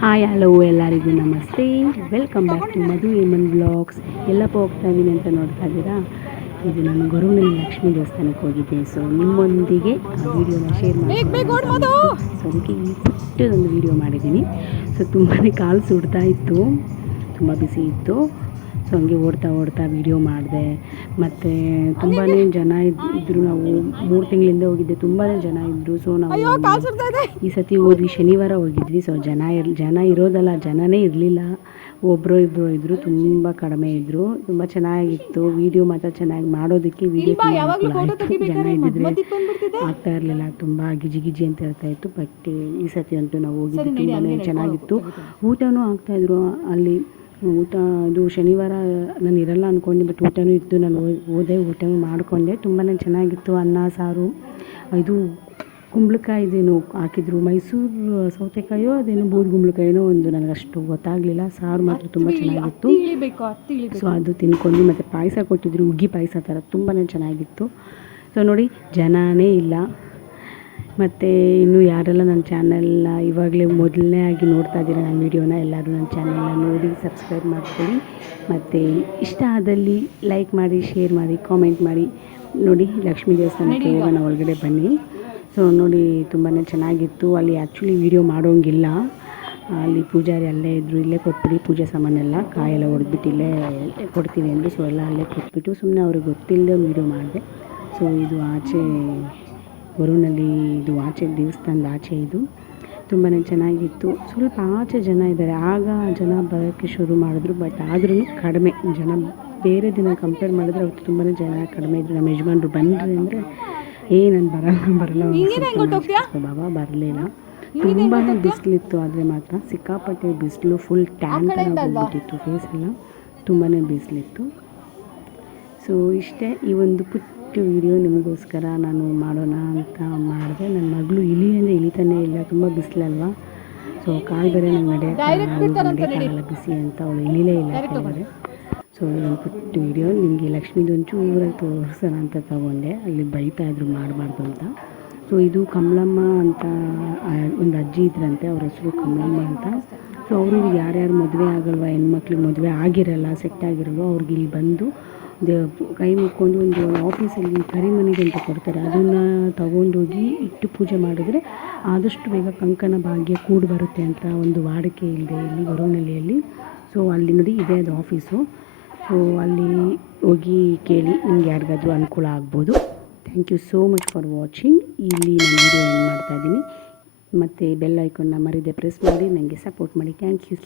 Hi hello ಎಲ್ಲರಿಗೂ ನಮಸ್ತೆ. Welcome back to Madhu Heman blogs ಎಲ್ಲಪ್ಪ ಹೋಗ್ತಾ ಇದ್ದೀನಿ ಅಂತ ನೋಡ್ತಾ ಇದ್ದೀರಾ? ಇದು ನಾನು ಗುರುವಿನ ಲಕ್ಷ್ಮೀ ದೇವಸ್ಥಾನಕ್ಕೆ ಹೋಗಿದ್ದೆ. ಸೊ ನಿಮ್ಮೊಂದಿಗೆ ಆ ವಿಡಿಯೋನ ಶೇರ್ ಮಾಡಿ ಸೊ ಅದಕ್ಕೆ ಈ ಪುಟ್ಟದೊಂದು ವಿಡಿಯೋ ಮಾಡಿದ್ದೀನಿ. ಸೊ ತುಂಬಾ ಕಾಲು ಸುಡ್ತಾ ಇತ್ತು. ತುಂಬ ಬಿಸಿ ಇತ್ತು. ಸೊ ಹಂಗೆ ಓಡ್ತಾ ಓಡ್ತಾ ವಿಡಿಯೋ ಮಾಡಿದೆ. ಮತ್ತು ತುಂಬಾ ಜನ ಇದ್ದರು ನಾವು ಮೂರು ತಿಂಗಳಿಂದ ಹೋಗಿದ್ದೆ ತುಂಬಾ ಜನ ಇದ್ದರು ಸೊ ನಾವು ಈ ಸತಿ ಹೋದ್ವಿ ಶನಿವಾರ ಹೋಗಿದ್ವಿ. ಸೊ ಜನ ಇರ್ ಜನ ಇರೋದಲ್ಲ ಜನನೇ ಇರಲಿಲ್ಲ. ಒಬ್ಬರು ಇಬ್ಬರು ಇದ್ದರು ತುಂಬ ಕಡಿಮೆ ಇದ್ದರು ತುಂಬ ಚೆನ್ನಾಗಿತ್ತು. ವಿಡಿಯೋ ಮಾತ್ರ ಚೆನ್ನಾಗಿ ಮಾಡೋದಕ್ಕೆ ವೀಡಿಯೋ ಜನ ಇದ್ದಿದ್ರೆ ಆಗ್ತಾ ಇರಲಿಲ್ಲ. ತುಂಬ ಗಿಜಿ ಗಿಜಿ ಅಂತ ಹೇಳ್ತಾ ಇತ್ತು. ಬಟ್ ಈ ಸತಿ ಅಂತೂ ನಾವು ಹೋಗಿದ್ದು ತುಂಬಾ ಚೆನ್ನಾಗಿತ್ತು. ಊಟನೂ ಆಗ್ತಾಯಿದ್ರು ಅಲ್ಲಿ ಊಟ ಅದು ಶನಿವಾರ ನಾನು ಇರಲ್ಲ ಅಂದ್ಕೊಂಡೆ ಬಟ್ ಊಟನೂ ಇತ್ತು. ನಾನು ಹೋದೆ ಊಟನೂ ಮಾಡಿಕೊಂಡೆ. ತುಂಬಾ ಚೆನ್ನಾಗಿತ್ತು ಅನ್ನ ಸಾರು. ಇದು ಕುಂಬಳಕಾಯಿದೇನು ಹಾಕಿದ್ರು. ಮೈಸೂರು ಸೌತೆಕಾಯೋ ಅದೇನೋ ಬೂದು ಕುಂಬ್ಳಕಾಯಿನೋ ಒಂದು ನನಗೆ ಅಷ್ಟು ಗೊತ್ತಾಗಲಿಲ್ಲ. ಸಾರು ಮಾತ್ರ ತುಂಬ ಚೆನ್ನಾಗಿತ್ತು. ಸೊ ಅದು ತಿನ್ಕೊಂಡು ಮತ್ತು ಪಾಯಸ ಕೊಟ್ಟಿದ್ರು. ಹುಗ್ಗಿ ಪಾಯಸ ಥರ. ತುಂಬಾ ಚೆನ್ನಾಗಿತ್ತು. ಸೊ ನೋಡಿ ಜನನೇ ಇಲ್ಲ. ಮತ್ತು ಇನ್ನು ಯಾರೆಲ್ಲ ನನ್ನ ಚಾನಲ್ನ ಇವಾಗಲೇ ಮೊದಲನೇ ಆಗಿ ನೋಡ್ತಾ ಇದ್ದೀರಾ ನನ್ನ ವೀಡಿಯೋನ ಎಲ್ಲರೂ ನನ್ನ ಚಾನಲ್ನ ನೋಡಿ ಸಬ್ಸ್ಕ್ರೈಬ್ ಮಾಡ್ಕೊಳ್ಳಿ. ಮತ್ತು ಇಷ್ಟ ಆದಲ್ಲಿ ಲೈಕ್ ಮಾಡಿ ಶೇರ್ ಮಾಡಿ ಕಾಮೆಂಟ್ ಮಾಡಿ. ನೋಡಿ ಲಕ್ಷ್ಮೀ ದೇವಸ್ಥಾನಕ್ಕೆ ಹೋಗೋಣ ಒಳಗಡೆ ಬನ್ನಿ. ಸೊ ನೋಡಿ ತುಂಬಾ ಚೆನ್ನಾಗಿತ್ತು. ಅಲ್ಲಿ ಆ್ಯಕ್ಚುಲಿ ವೀಡಿಯೋ ಮಾಡೋಂಗಿಲ್ಲ. ಅಲ್ಲಿ ಪೂಜಾರಿ ಅಲ್ಲೇ ಇದ್ದರು ಇಲ್ಲೇ ಕೊಟ್ಬಿಡಿ ಪೂಜೆ ಸಾಮಾನೆಲ್ಲ. ಕಾಯೆಲ್ಲ ಹೊಡೆದ್ಬಿಟ್ಟು ಇಲ್ಲೇ ಕೊಡ್ತೀವಿ ಅಂದರು. ಸೊ ಎಲ್ಲ ಅಲ್ಲೇ ಕೊಟ್ಬಿಟ್ಟು ಸುಮ್ಮನೆ ಅವ್ರಿಗೆ ಗೊತ್ತಿಲ್ಲದೆ ವೀಡಿಯೋ ಮಾಡಿದೆ. ಸೊ ಇದು ಆಚೆ ವರುಣಲ್ಲಿ ಇದು ಆಚೆ ದೇವಸ್ಥಾನದ ಆಚೆ ಇದು. ತುಂಬಾ ಚೆನ್ನಾಗಿತ್ತು. ಸ್ವಲ್ಪ ಆಚೆ ಜನ ಇದ್ದಾರೆ. ಆಗ ಜನ ಬರೋಕ್ಕೆ ಶುರು ಮಾಡಿದ್ರು. ಬಟ್ ಆದ್ರೂ ಕಡಿಮೆ. ಜನ ಬೇರೆ ದಿನ ಕಂಪೇರ್ ಮಾಡಿದ್ರೆ ಅವತ್ತು ತುಂಬಾ ಜನ ಕಡಿಮೆ ಇದ್ರು. ನಮ್ಮ ಯಜಮಾನ್ರು ಬಂದ್ರಿ ಅಂದರೆ ಏ ನಾನು ಬರಲ್ಲ ಬರಲ್ಲ ಬಾಬಾ ಬರಲಿಲ್ಲ. ತುಂಬಾ ಬಿಸಿಲಿತ್ತು. ಆದರೆ ಮಾತ್ರ ಸಿಕ್ಕಾಪಟ್ಟೆ ಬಿಸಿಲು ಫುಲ್ ಟ್ಯಾಂಕ್ ಥರ ಹೋಗ್ಬಿಟ್ಟಿತ್ತು ಫೇಸ್ ಎಲ್ಲ ತುಂಬಾ ಬಿಸಿಲಿತ್ತು. ಸೊ ಇಷ್ಟೇ. ಈ ಒಂದು ಪುಟ್ಟ ವಿಡಿಯೋ ನಿಮಗೋಸ್ಕರ ನಾನು ಮಾಡೋಣ ಅಂತ ಮಾಡಿದೆ ನನ್ನ ಮಗಳು ಇಲಿ ಅಂದರೆ ಇಳಿತಾನೇ ಇಲ್ಲ ತುಂಬ ಬಿಸಿಲಲ್ವಾ? ಸೊ ಕಾಲು ಬೇರೆ ನಂಗೆ ನಡೆಯೋಕ್ಕಾಗಲ್ಲ ಬಿಸಿ ಅಂತ ಅವಳು ಇಳಿಲೇ ಇಲ್ಲ ಕೆಳಗಡೆ. ಸೊ ಒಂದು ಪುಟ್ಟ ವೀಡಿಯೋ ನಿಮಗೆ ಲಕ್ಷ್ಮೀದು ಒಂಚೂರಾಗಿ ತೋರಿಸೋಣ ಅಂತ ತಗೊಂಡೆ. ಅಲ್ಲಿ ಬೈತಾ ಇದ್ರು ಮಾಡಬಾರ್ದು ಅಂತ. ಸೊ ಇದು ಕಮಲಮ್ಮ ಅಂತ ಒಂದು ಅಜ್ಜಿ ಇದ್ರಂತೆ. ಅವ್ರ ಹೆಸರು ಕಮಲಮ್ಮ ಅಂತ. ಸೊ ಅವರು ಯಾರ್ಯಾರು ಮದುವೆ ಆಗಲ್ವ ಹೆಣ್ಮಕ್ಳಿಗೆ ಮದುವೆ ಆಗಿರಲ್ಲ ಸೆಟ್ ಆಗಿರಲ್ವ ಅವ್ರಿಗೆ ಇಲ್ಲಿ ಬಂದು ಕೈ ಮುಕ್ಕೊಂಡು ಒಂದು ಆಫೀಸಲ್ಲಿ ಕರಿಮನೆಗೆ ಅಂತ ಕೊಡ್ತಾರೆ. ಅದನ್ನು ತಗೊಂಡೋಗಿ ಇಟ್ಟು ಪೂಜೆ ಮಾಡಿದ್ರೆ ಆದಷ್ಟು ಬೇಗ ಕಂಕಣ ಭಾಗ್ಯ ಕೂಡಿ ಬರುತ್ತೆ ಅಂತ ಒಂದು ವಾಡಿಕೆ ಇಲ್ಲದೆ ಇಲ್ಲಿ ಗೊರವನಹಳ್ಳಿಯಲ್ಲಿ ಸೊ ಅಲ್ಲಿ ನೋಡಿ ಇದೆ ಅದು ಆಫೀಸು. ಸೊ ಅಲ್ಲಿ ಹೋಗಿ ಕೇಳಿ ನಿಮ್ಗೆ ಯಾರಿಗಾದ್ರೂ ಅನುಕೂಲ ಆಗ್ಬೋದು. Thank you so much for watching ಇಲ್ಲಿ ನಾನು ವಿಡಿಯೋ ಏನು ಮಾಡ್ತಾಯಿದ್ದೀನಿ ಮತ್ತು ಬೆಲ್ ಐಕನ್ನ ಮರಿದೆ ಪ್ರೆಸ್ ಮಾಡಿ ನನಗೆ ಸಪೋರ್ಟ್ ಮಾಡಿ. Thank you